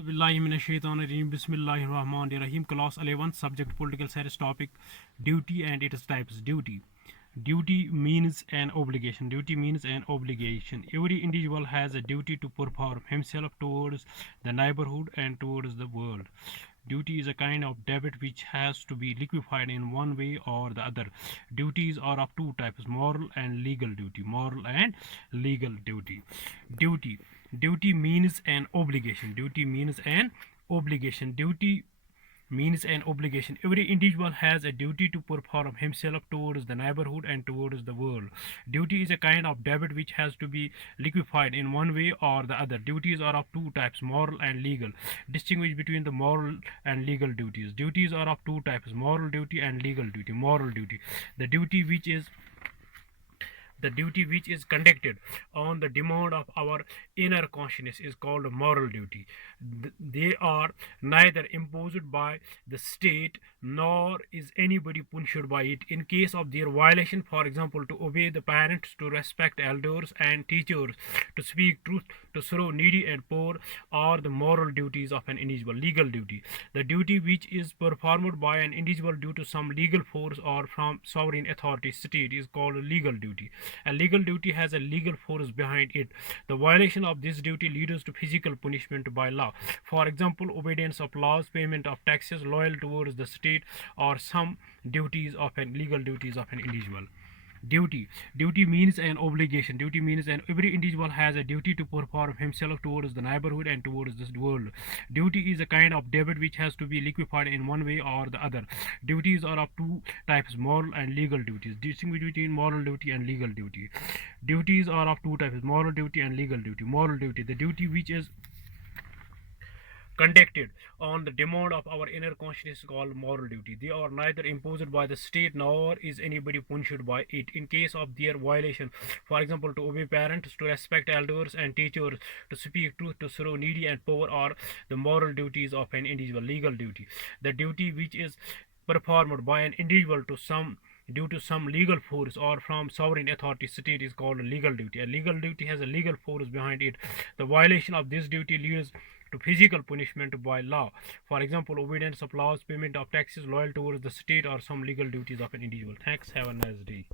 Bismillahirrahmanirrahim. Class 11, subject political science, topic duty and its types. Duty. Duty means an obligation. Duty means an obligation. Every individual has a duty to perform himself towards the neighborhood and towards the world. Duty is a kind of debt which has to be liquefied in one way or the other. Duties are of two types: moral and legal duty. Moral and legal duty. Duty. Duty means an obligation. Duty means an obligation. Duty means an obligation. Every individual has a duty to perform himself towards the neighborhood and towards the world. Duty is a kind of debt which has to be liquefied in one way or the other. Duties are of two types: moral and legal. Distinguish between the moral and legal duties. Duties are of two types: moral duty and legal duty. Moral duty, the duty which is conducted on the demand of our inner consciousness is called moral duty. They are neither imposed by the state nor is anybody punished by it. In case of their violation, for example, to obey the parents, to respect elders and teachers, to speak truth, to serve needy and poor, are the moral duties of an individual. Legal duty, the duty which is performed by an individual due to some legal force or from sovereign authority state is called legal duty. A legal duty has a legal force behind it. The violation of this duty leads to physical punishment by law. For example, obedience of laws, payment of taxes, loyal towards the state, or some duties of an legal duties of an individual. Duty. Duty means an obligation. Duty means every individual has a duty to perform himself towards the neighborhood and towards this world. Duty is a kind of debt which has to be liquefied in one way or the other. Duties are of two types: moral and legal duties. Distinguish between moral duty and legal duty. Duties are of two types: moral duty and legal duty. Moral duty, the duty which is conducted on the demand of our inner consciousness is called moral duty. They are neither imposed by the state nor is anybody punished by it. In case of their violation, for example, to obey parents, to respect elders and teachers, to speak truth, to serve needy and poor, are the moral duties of an individual. Legal duty, the duty which is performed by an individual to some due to some legal force or from sovereign authority state is called legal duty. A legal duty has a legal force behind it. The violation of this duty leads to physical punishment by law. For example, obedience of laws, payment of taxes, loyal towards the state, or some legal duties of an individual. Thanks. Have a nice day.